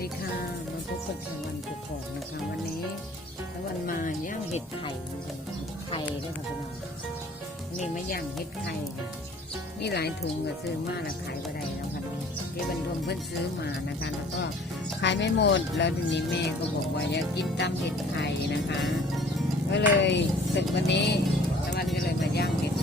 ดีค่ะ มาพบกับชาวันกกอกนะคะ วันนี้ตะวันมาย่างเห็ดไข่คุณผู้ชมไข่ด้วยค่ะพี่น้องนี่ไม่ย่างเห็ดไข่ค่ะนี่หลายถุงก็ซื้อมาแล้วขายไปได้แล้วค่ะนี่ที่บรรทมเพิ่อนซื้อมานะคะ แล้วก็ขายไม่หมดแล้วทีนี้แม่ก็บอกว่าอยากกินตำเห็ดไข่นะคะ ก็เลยสึกวันนี้ตะวันก็เลยมาย่างเห็ด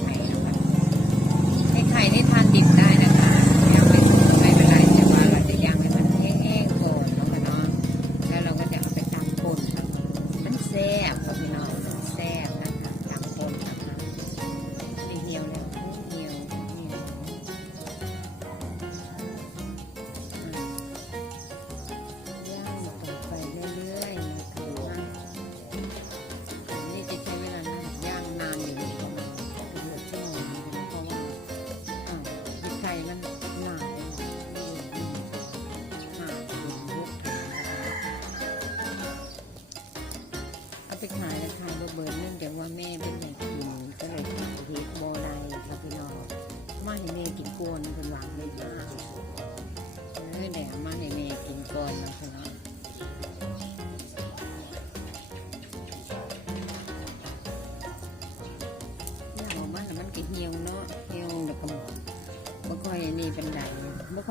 มันหนาหนี่นี่ห่าถึงลุกเอาไปขายราคาเบอร์เนื่องจากว่าแม่เป็นอย่างกินก็เลยขายเที่โบราณครับพี่น้องมาให้แม่กินกวนเป็นหวังเลยจ้าเออแดดมาให้แม่กินกวนนะพี่น้อง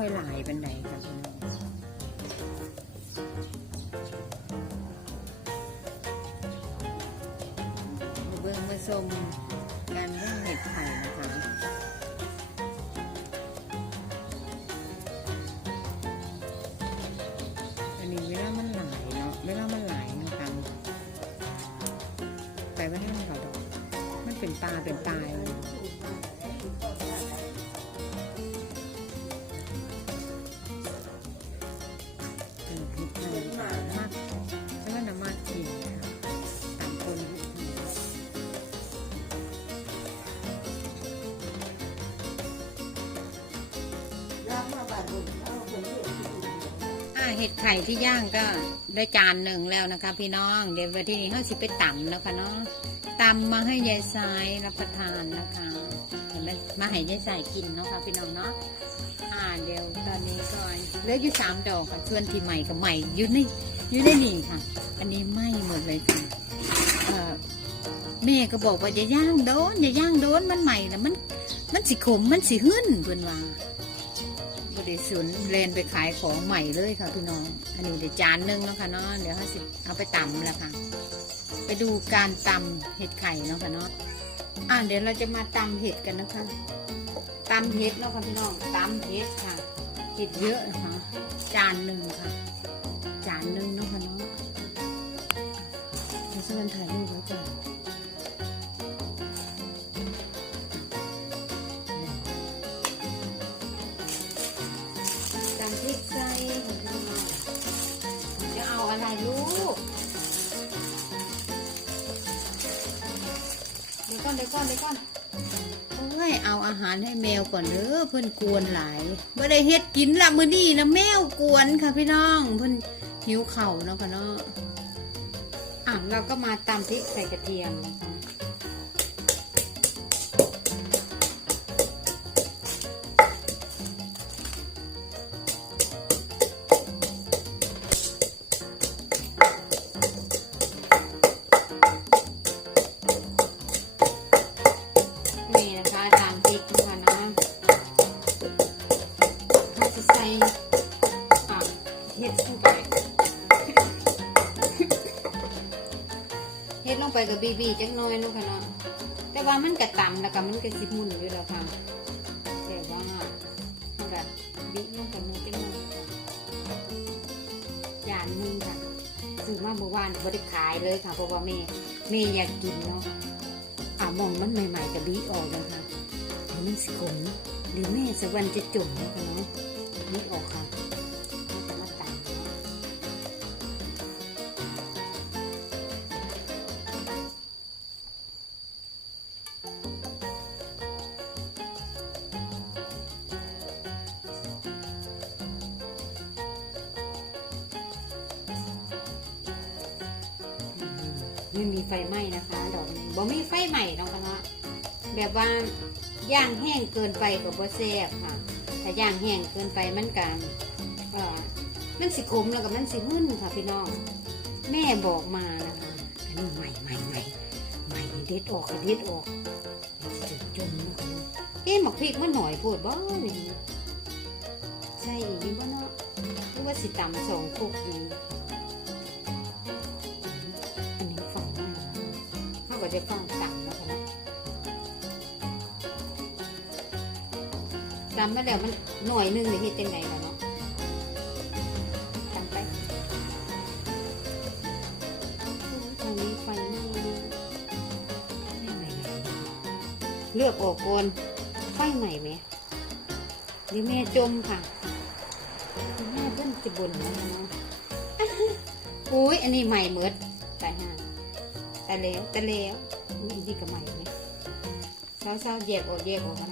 อยหลายเป็นไดครับพี่น้องมาเบิ่งมาชมการย่างเห็ดไข่นะคะอันนี้เวลามันหลายเนาะเวลามันหลายนะคะไปไว้ให้มันก่อนดอก มันเป็นปลาเป็นตาย เห็ดไข่ที่ย่างก็ได้จานหนึ่งแล้วนะคะ พี่น้อง เดี๋ยววันที่นี้เขาสิไปต่ำแล้วค่ะเนาะตำมาให้ยายสายรับประทานนะคะเห็นไหมมาให้ยายสายกินเนาะค่ะพี่น้องเนาะอ่าเดี๋ยวตอนนี้ก็เหลืออยู่สามดอกค่ะส่วนที่ใหม่กับใหม่อยู่ในอยู่ในนี่ค่ะ อันนี้ไหม้หมดเลยค่ะเออแม่ก็บอกว่าอย่าย่างโดนอย่าย่างโดนมันใหม่นะมัน มันสิขมมันสิหึ่นเพื่อนว่า ไดิสุนเลนไปขายของใหม่เลยค่ะพี่น้อง อันนี้เดี๋ยวจานหนึงเนาะค่ะเนาะเดี๋ยวเขาสิเอาไปตำแล้วค่ะ ไปดูการตำเห็ดไข่เนาะค่ะเนาะอ่าเดี๋ยวเราจะมาตำเห็ดกันนะคะตำเห็ดเนาะค่ะพี่น้องตำเห็ดค่ะเห็ดเยอะนะคะจานหนึ่งค่ะ จานหนึ่งเนาะค่ะเนาะเดี๋ยวช่วยกันถ่ายรูปไว้ก่อน อาหารให้แมวก่อนเด้อเพื่อนกวนหลายไม่ได้เฮ็ดกินละมื้อนี้นะแมวกวนค่ะพี่น้องเพื่อนหิวเข่าเนาะค่ะเนาะอะเราก็มาตำพริกใส่กระเทียมนะคะ เฮ็ดลงไปกับบีบีจักหน้อยเนาะค่ะเนาะแต่ว่ามันกระต่ำแล้วก็มันก็สิหมุนอยู่แล้วค่ะแต่ว่ามันก็บีลงไปมือจักหน้อยอย่างหนึงค่ะซื้อมาเมื่อวานบ่ได้ขายเลยค่ะเพราะว่าแม่แม่อยากกินเนาะอ่ามองมันใหม่ๆกับบีออกเลยค่ะเดี๋ยวมันสิขมหรือแม่สักวันจะจุ่มเนาะคะเนาะบีออกค่ะ ไม่มีไฟไหม้นะคะ ดอกนี้บ่มีไฟใหม่น้องคณะแบบว่าย่างแห้งเกินไปกับบ่แซ่บค่ะถ้าย่างแห้งเกินไปมันกันเอ่อมันสิขมแล้วกับมันสิมึนค่ะพี่น้อง แม่บอกมานะคะอันนี้ใหม่ใหม่ใหม่ใหม่เด็ดออกเด็ดออกจุดจมนะคะเอ๊ะหมักพริกมันหน่อยพูดบ่นี่ใช่อีกนี่บ่เนาะหรือว่าสิตำสองคุกดี จะฟังตำแล้วค่ะเนะตำแล้วมันหน่อยหนึงนี่เฮ็ดจังไงล่ะเนาะตำไปตรงนี้ไฟไหม้ไม่ไหม้เลือกออกก่อนไฟใหม่ไหมเดี๋ยวแม่จมค่ะแม่เพิ่นจะบ่นนะเนาะอุ้ยอันนี้ใหม่เหมิดตายห่า ตายแล้วแตายแล้วอุ้ยอันนี้ก็ใหม่ไหมเศร้าๆแยกออกแยกออกนะ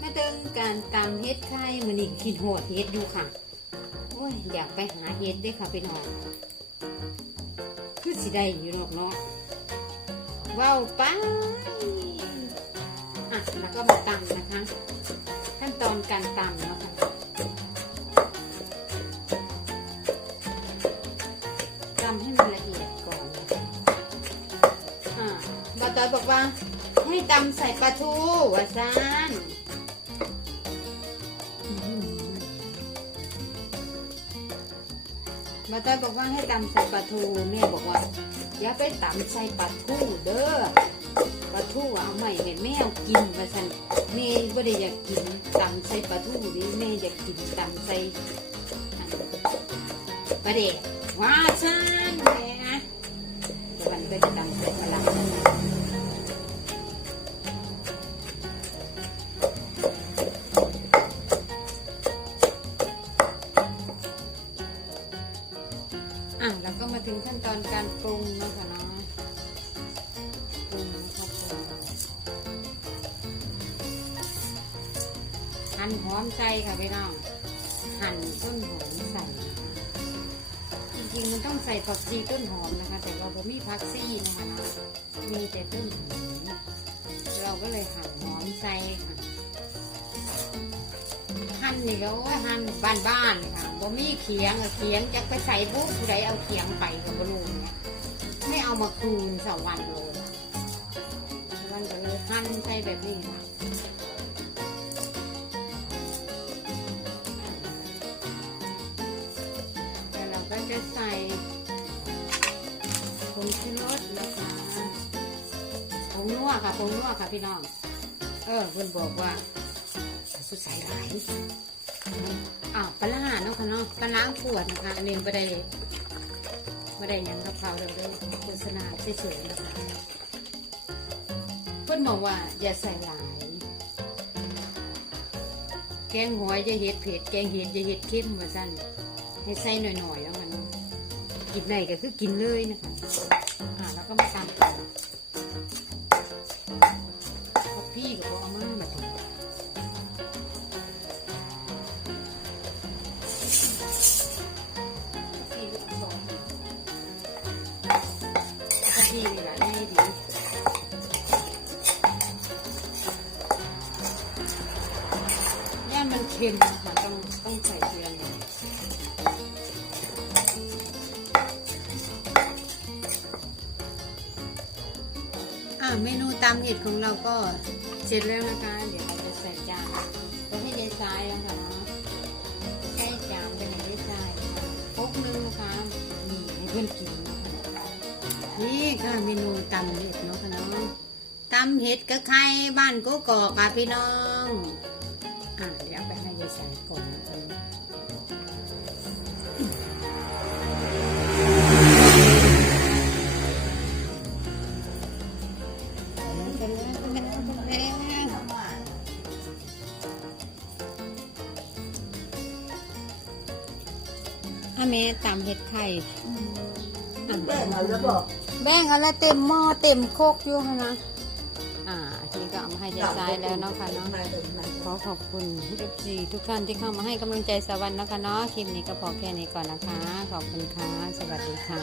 มาเติมการตำเฮ็ดไข่มือนี่คิดโหดเฮ็ดอยู่ค่ะโอ้ยอยากไปหาเฮ็ดเด้ค่ะพี่น้องคือสิได้อยู่หรอกเนาะว้าวไปอะแล้วก็มาตำนะคะ ขั้นตอนการตำเนาะค่ะ บอกว่าให้ตำใส่ปลาทูว่าซานมาต้อยบอกว่าให้ตำใส่ปลาทูแม่บอกว่า อย่าไปตำใส่ปลาทูเด้อปลาทูเอาใหม่ให้แมวกินว่าสันแม่บ่ได้อยากกินตำใส่ปลาทูนี่แม่อยากกินตำใส่ปลาเด็กว่าชันแม่เดี๋ยววันก็จะตำใส่ปลาร้า อะแล้วก็มาถึงขั้นตอนการปรุงเนาะค่ะเนาะปรุงนะครับหั่นหอมใส่ค่ะพี่น้องหั่นต้นหอมใส่จริงๆมันต้องใส่ผักชีต้นหอมนะคะ แต่เราไม่มีผักชีนะคะเนาะมีแต่ต้นหอมเราก็เลยหั่นหอมใส่ค่ะหั่นนี่ก็ว่าหั่นบ้านๆค่ะ บ่มีเขียงเขียงจะไปใส่ปุ๊บผู้ใดเอาเขียงไปก็บ่รู้เนี่ยไม่เอามาคืนสองวันเลยวันก็เลยหั่นใส่แบบนี้ค่ะแล้วเราก็จะใส่ผงชูรสนะคะผงนัวค่ะผงนัวค่ะพี่น้อง เออเพิ่นบอกว่าสุดใส่หลายอ้าวปลา ร้าเนาะกระน้างขวดนะคะอันนี้ไม่ได้ไม่ได้ยังกับเขาเลยโฆษณาเฉยๆนะคะเพิ่อนบอกว่าอย่าใส่หลาย แกงหอยจะเห็ดเผ็ดแกงเห็ดจะเห็ดเข้มว่าสั้นให้ใส่หน่อยๆแล้วมันกินไหนก็คือกินเลยนะคะอ่าแล้วก็มาตามต่อ ก็พี่นี่แหละนี่ดีย่านมันเค็มนะคะต้องต้องใส่เกลือหน่อยอ่าเมนูตำเห็ดของเราก็เสร็จแล้วนะคะ เดี๋ยวเราจะใส่จานไปให้ยายซ้ายแล้วค่ะเนาะใช้จานเป็นไหนได้ใช่ค่ะพกนึงนะคะนี่ให้เพื่อนกิน นี่ค่ะเมนูตำเห็ดเนาะค่ะเนาะตำเห็ดกระไข่บ้านกุ๊กกอกค่ะพี่น้อง อ่าเดี๋ยวไปให้ยายสายก่อนนะคะเป็นแล้วเป็นแล้วเป็นแล้วอามเห็ดไข่อะแบ่งเอาแล้วบอก แบ่งอะไรเต็มหม้อเต็มโคกอยู่ค่ะนะ อ่าทีนี้ก็เอามาให้ยายซ้ายแล้วเนาะค่ะเนาะมายขอขอบคุณเอฟซีทุกท่านที่เข้ามาให้กำลังใจสวรรค์นะคะเนาะคลิปนี้ก็พอแค่นี้ก่อนนะคะ ขอบคุณค่ะ สวัสดีค่ะ